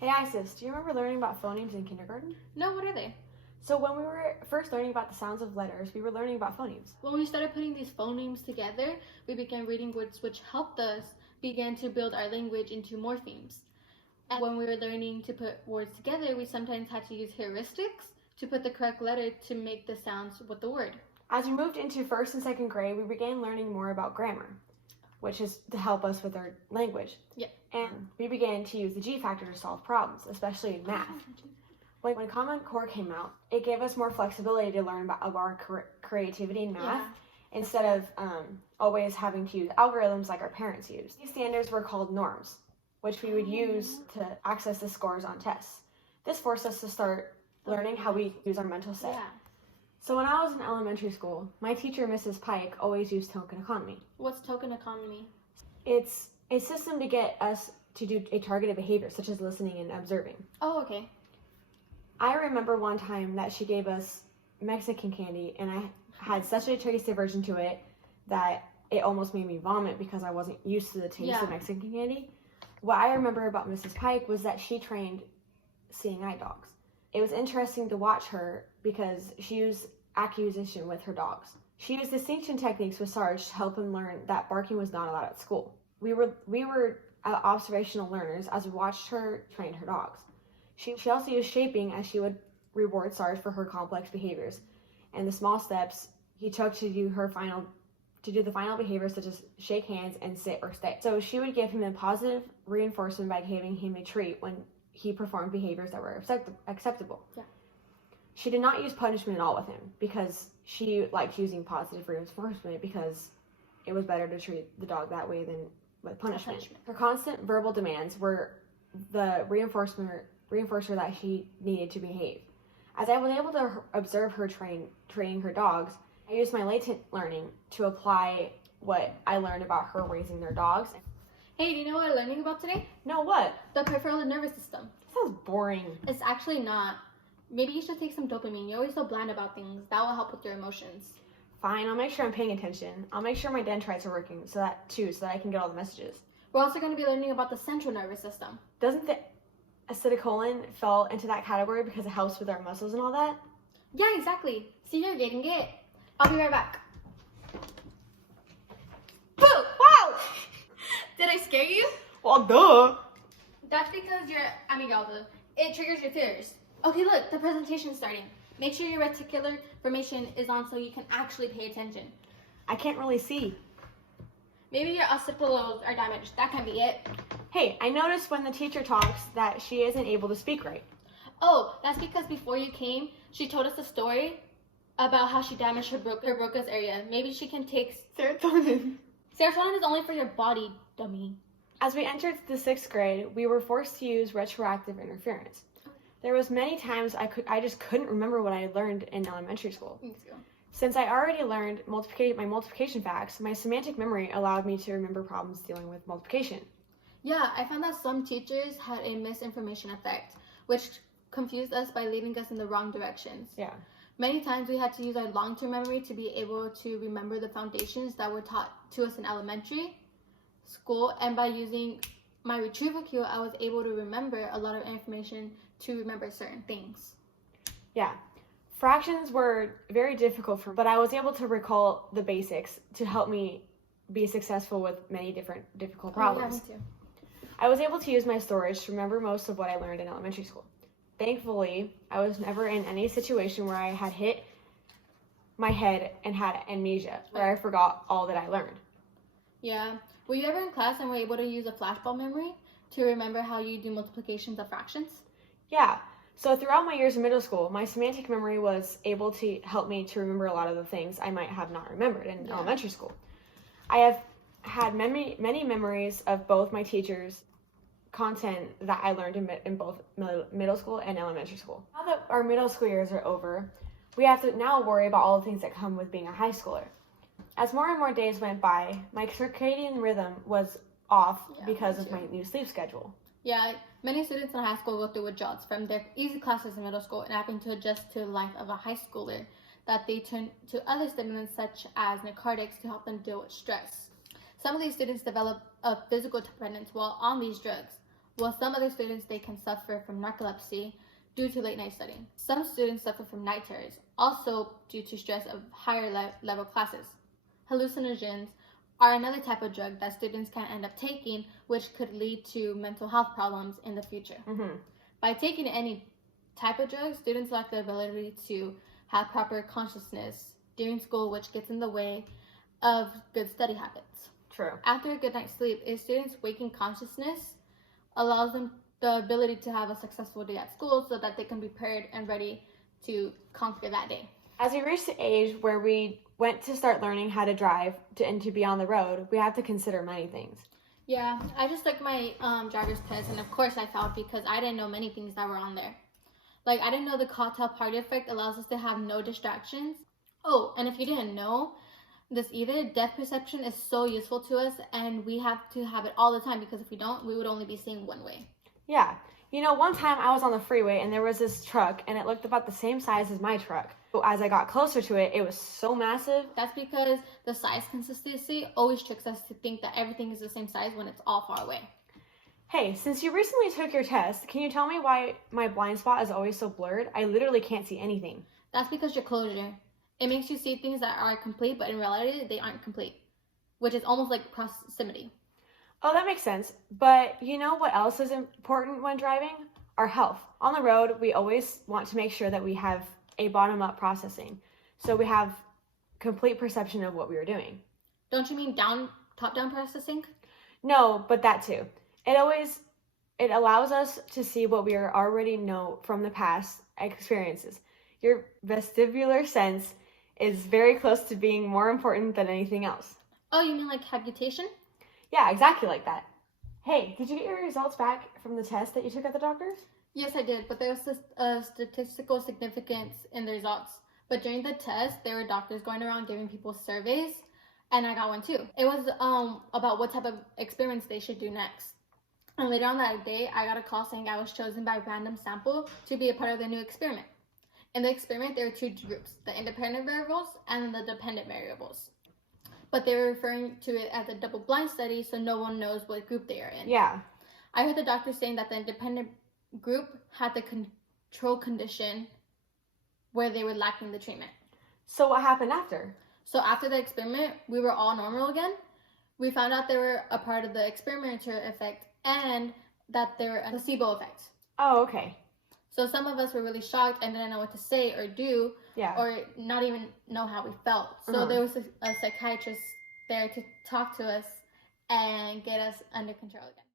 Hey Isis, do you remember learning about phonemes in kindergarten? No, what are they? So when we were first learning about the sounds of letters, we were learning about phonemes. When we started putting these phonemes together, we began reading words which helped us begin to build our language into morphemes. And when we were learning to put words together, we sometimes had to use heuristics to put the correct letter to make the sounds with the word. As we moved into first and second grade, we began learning more about grammar, which is to help us with our language. Yeah. And we began to use the G factor to solve problems, especially in math. When Common Core came out, it gave us more flexibility to learn about our creativity in math instead of always having to use algorithms like our parents used. These standards were called norms, which we would use to access the scores on tests. This forced us to start learning how we use our mental set. Yeah. So when I was in elementary school, my teacher, Mrs. Pike, always used token economy. What's token economy? It's a system to get us to do a targeted behavior, such as listening and observing. Oh, okay. I remember one time that she gave us Mexican candy, and I had such a tasty aversion to it that it almost made me vomit because I wasn't used to the taste of Mexican candy. What I remember about Mrs. Pike was that she trained seeing eye dogs. It was interesting to watch her because she used acquisition with her dogs. She used distinction techniques with Sarge to help him learn that barking was not allowed at school. We were observational learners as we watched her train her dogs. She also used shaping as she would reward Sarge for her complex behaviors. And the small steps he took to do the final behaviors such as shake hands and sit or stay. So she would give him a positive reinforcement by giving him a treat when he performed behaviors that were acceptable. Yeah. She did not use punishment at all with him because she liked using positive reinforcement because it was better to treat the dog that way than with punishment. Her constant verbal demands were the reinforcer that she needed to behave. As I was able to observe her training her dogs, I used my latent learning to apply what I learned about her raising their dogs. Hey, do you know what I'm learning about today? No, what? The peripheral nervous system. Sounds boring. It's actually not. Maybe you should take some dopamine. You're always so bland about things. That will help with your emotions. Fine, I'll make sure I'm paying attention. I'll make sure my dendrites are working so that I can get all the messages. We're also going to be learning about the central nervous system. Doesn't the acetylcholine fall into that category because it helps with our muscles and all that? Yeah, exactly. See, you're getting it. I'll be right back. Boo! Wow! Did I scare you? Well, duh. That's because you're amygdala. It triggers your fears. Okay, look, the presentation's starting. Make sure your reticular formation is on so you can actually pay attention. I can't really see. Maybe your occipitals are damaged. That can be it. Hey, I noticed when the teacher talks that she isn't able to speak right. Oh, that's because before you came, she told us a story about how she damaged her Broca's area. Maybe she can take Serotonin. Serotonin is only for your body, dummy. As we entered the 6th grade, we were forced to use retroactive interference. There was many times I just couldn't remember what I had learned in elementary school. Me too. Since I already learned my multiplication facts, my semantic memory allowed me to remember problems dealing with multiplication. Yeah, I found that some teachers had a misinformation effect, which confused us by leading us in the wrong directions. Yeah. Many times we had to use our long-term memory to be able to remember the foundations that were taught to us in elementary school, and by using my retrieval cue, I was able to remember a lot of information to remember certain things. Yeah. Fractions were very difficult but I was able to recall the basics to help me be successful with many different difficult problems. Oh, yeah, me too. I was able to use my storage to remember most of what I learned in elementary school. Thankfully, I was never in any situation where I had hit my head and had amnesia, where I forgot all that I learned. Yeah. Were you ever in class and were able to use a flashbulb memory to remember how you do multiplications of fractions? Yeah. So throughout my years in middle school, my semantic memory was able to help me to remember a lot of the things I might have not remembered in elementary school. I have had many memories of both my teachers' content that I learned in both middle school and elementary school. Now that our middle school years are over, we have to now worry about all the things that come with being a high schooler. As more and more days went by, my circadian rhythm was off because of my new sleep schedule. Yeah, many students in high school go through withdrawals from their easy classes in middle school and having to adjust to the life of a high schooler, that they turn to other stimulants such as narcotics to help them deal with stress. Some of these students develop a physical dependence while on these drugs. while some other students, they can suffer from narcolepsy due to late night studying. Some students suffer from night terrors, also due to stress of higher level classes. Hallucinogens are another type of drug that students can end up taking, which could lead to mental health problems in the future. By taking any type of drug, students lack the ability to have proper consciousness during school, which gets in the way of good study habits. True. After a good night's sleep, a student's waking consciousness allows them the ability to have a successful day at school so that they can be prepared and ready to conquer that day. As we reach the age where we went to start learning how to drive and to be on the road, we have to consider many things. Yeah, I just took my driver's test, and of course I failed because I didn't know many things that were on there. Like, I didn't know the cocktail party effect allows us to have no distractions. Oh, and if you didn't know this either, depth perception is so useful to us, and we have to have it all the time, because if we don't, we would only be seeing one way. Yeah. You know, one time I was on the freeway and there was this truck and it looked about the same size as my truck. But as I got closer to it, it was so massive. That's because the size consistency always tricks us to think that everything is the same size when it's all far away. Hey, since you recently took your test, can you tell me why my blind spot is always so blurred? I literally can't see anything. That's because your closure. It makes you see things that are complete, but in reality, they aren't complete, which is almost like proximity. Oh, that makes sense. But you know what else is important when driving? Our health. On the road, we always want to make sure that we have a bottom-up processing, so we have complete perception of what we are doing. Don't you mean top-down processing? No, but that too. It allows us to see what we already know from the past experiences. Your vestibular sense is very close to being more important than anything else. Oh, you mean like habitation? Yeah, exactly like that. Hey, did you get your results back from the test that you took at the doctor's? Yes, I did, but there was a statistical significance in the results. But during the test, there were doctors going around giving people surveys, and I got one too. It was about what type of experiments they should do next. And later on that day, I got a call saying I was chosen by random sample to be a part of the new experiment. In the experiment, there were two groups, the independent variables and the dependent variables. But they were referring to it as a double-blind study, so no one knows what group they are in. Yeah. I heard the doctor saying that the independent group had the control condition where they were lacking the treatment. So what happened after? So after the experiment, we were all normal again. We found out they were a part of the experimenter effect and that they were a placebo effect. Oh, okay. So some of us were really shocked and didn't know what to say or do, Yeah. or not even know how we felt. So there was a psychiatrist there to talk to us and get us under control again.